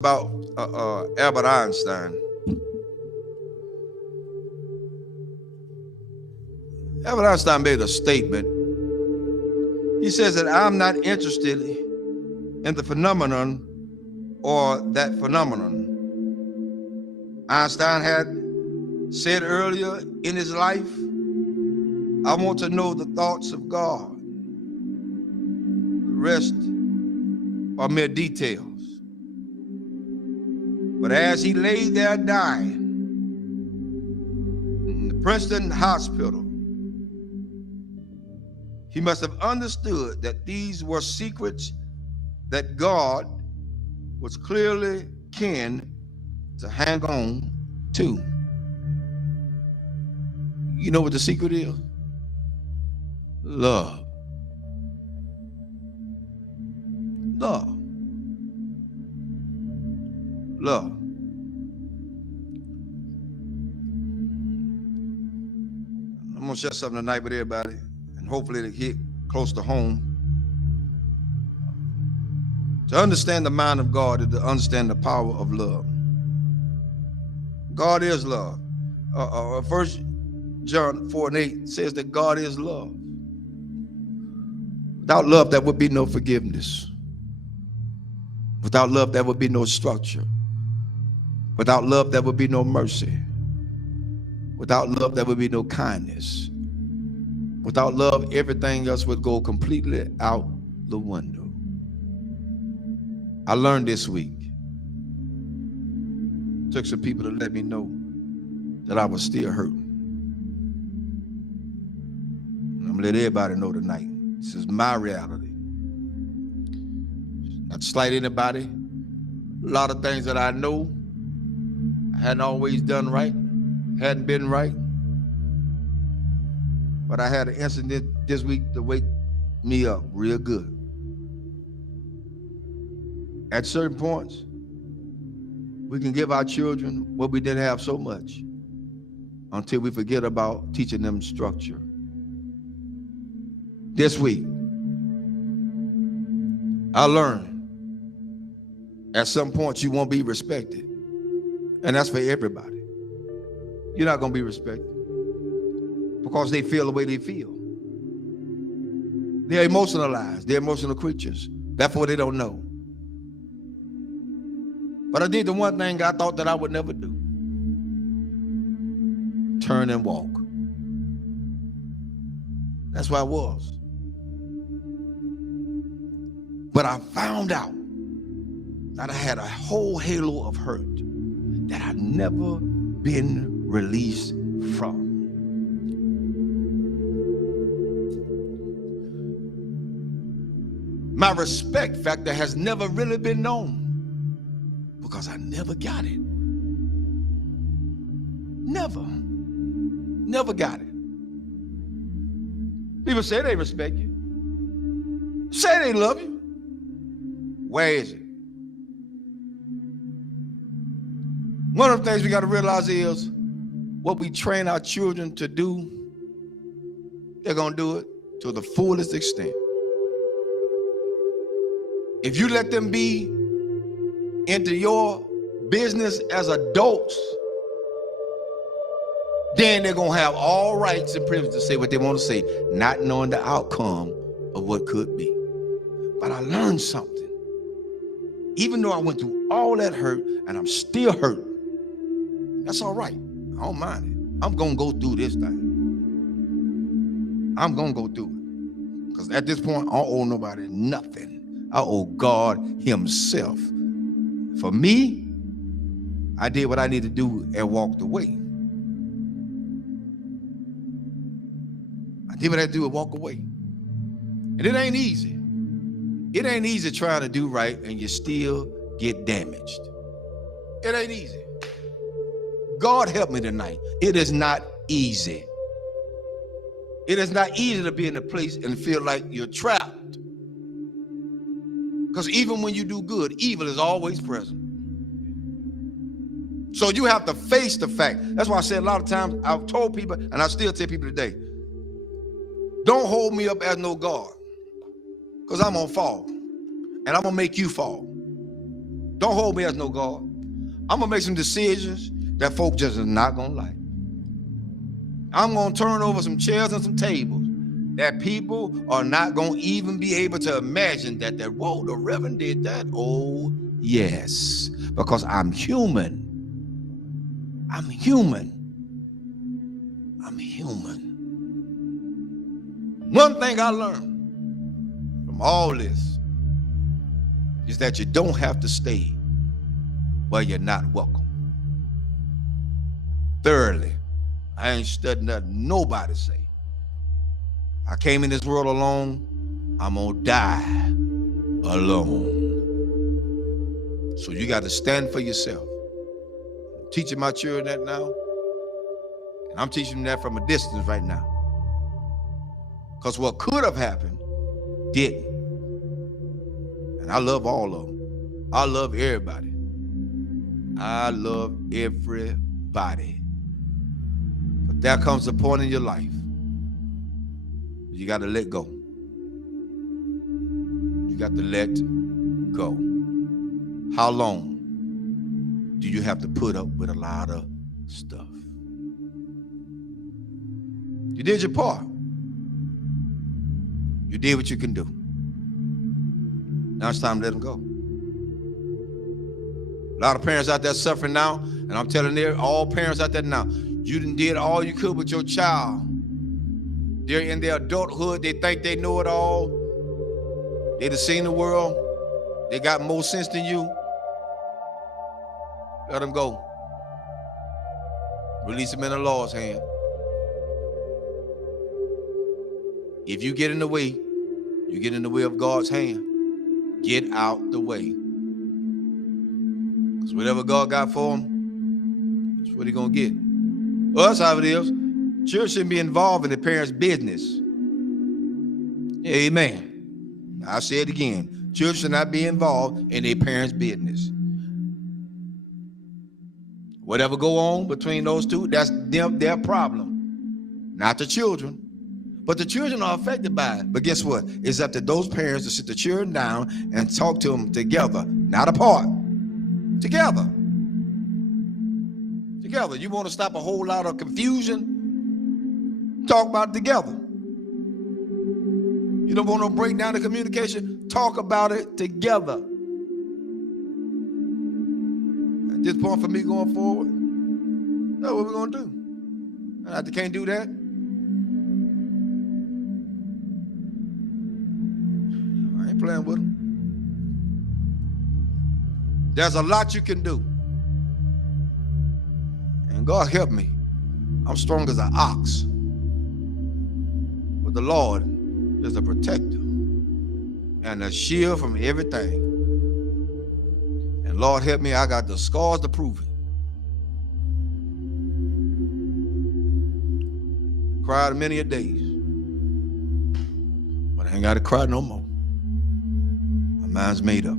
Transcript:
about Albert Einstein. Albert Einstein made a statement. He says that I'm not interested in the phenomenon or that phenomenon. Einstein had said earlier in his life, I want to know the thoughts of God. The rest are mere details. But as he lay there dying in the Princeton hospital, he must have understood that these were secrets that God was clearly keen to hang on to. You know what the secret is? Love. Love. Love. I'm going to share something tonight with everybody, and hopefully it'll hit close to home. To understand the mind of God is to understand the power of love. God is love. 1 John 4:8 says that God is love. Without love, there would be no forgiveness. Without love, there would be no structure. Without love, there would be no mercy. Without love, there would be no kindness. Without love, everything else would go completely out the window. I learned this week. Took some people to let me know that I was still hurting. And I'm gonna let everybody know tonight. This is my reality. Not to slight anybody. A lot of things that I know I hadn't always done right, hadn't been right. But I had an incident this week to wake me up real good. At certain points, we can give our children what we didn't have so much until we forget about teaching them structure. This week, I learned at some point you won't be respected. And that's for everybody. You're not going to be respected because they feel the way they feel. They're emotionalized. They're emotional creatures. Therefore, they don't know. But I did the one thing I thought that I would never do. Turn and walk. That's where I was. But I found out that I had a whole halo of hurt that I'd never been released from. My respect factor has never really been known because I never got it. Never got it. People say they respect you. Say they love you. Where is it? One of the things we got to realize is what we train our children to do, they're going to do it to the fullest extent. If you let them be into your business as adults, then they're going to have all rights and privileges to say what they want to say, not knowing the outcome of what could be. But I learned something. Even though I went through all that hurt and I'm still hurt, that's all right. I don't mind it. I'm going to go through this thing. I'm going to go through it. Because at this point, I don't owe nobody nothing. I owe God himself. For me, I did what I needed to do and walked away. I did what I had to do and walk away. And it ain't easy. It ain't easy trying to do right and you still get damaged. It ain't easy. God help me tonight. It is not easy. It is not easy to be in a place and feel like you're trapped. Because even when you do good, evil is always present. So you have to face the fact. That's why I said a lot of times, I've told people, and I still tell people today, don't hold me up as no God. Because I'm going to fall. And I'm going to make you fall. Don't hold me as no God. I'm going to make some decisions that folk just is not going to like. I'm going to turn over some chairs and some tables that people are not going to even be able to imagine that, whoa, the Reverend did that. Oh, yes, because I'm human. I'm human. I'm human. One thing I learned from all this is that you don't have to stay where you're not welcome. Thirdly, I ain't studying nothing nobody say. I came in this world alone. I'm gonna die alone. So you got to stand for yourself. I'm teaching my children that now, and I'm teaching them that from a distance right now. Because what could have happened didn't. And I love all of them. I love everybody. I love everybody. But there comes a point in your life you got to let go. You got to let go. How long do you have to put up with a lot of stuff? You did your part. You did what you can do. Now it's time to let them go. A lot of parents out there suffering now, and I'm telling all parents out there now, you done did all you could with your child. They're in their adulthood. They think they know it all. They done seen the world. They got more sense than you. Let them go. Release them in the Lord's hand. If you get in the way, you get in the way of God's hand. Get out the way. Because whatever God got for them, that's what he's going to get. Well, that's how it is. Children shouldn't be involved in the parents' business. Amen. I'll say it again. Children should not be involved in their parents' business. Whatever go on between those two, that's their problem. Not the children. But the children are affected by it. But guess what? It's up to those parents to sit the children down and talk to them together, not apart. Together. Together. You want to stop a whole lot of confusion? Talk about it together. You don't want to break down the communication? Talk about it together. At this point for me going forward, that's what we're going to do. And if they can't do that, I ain't playing with them. There's a lot you can do. And God help me. I'm strong as an ox. But the Lord is a protector and a shield from everything. And Lord help me, I got the scars to prove it. Cried many a days. But I ain't got to cry no more. My mind's made up.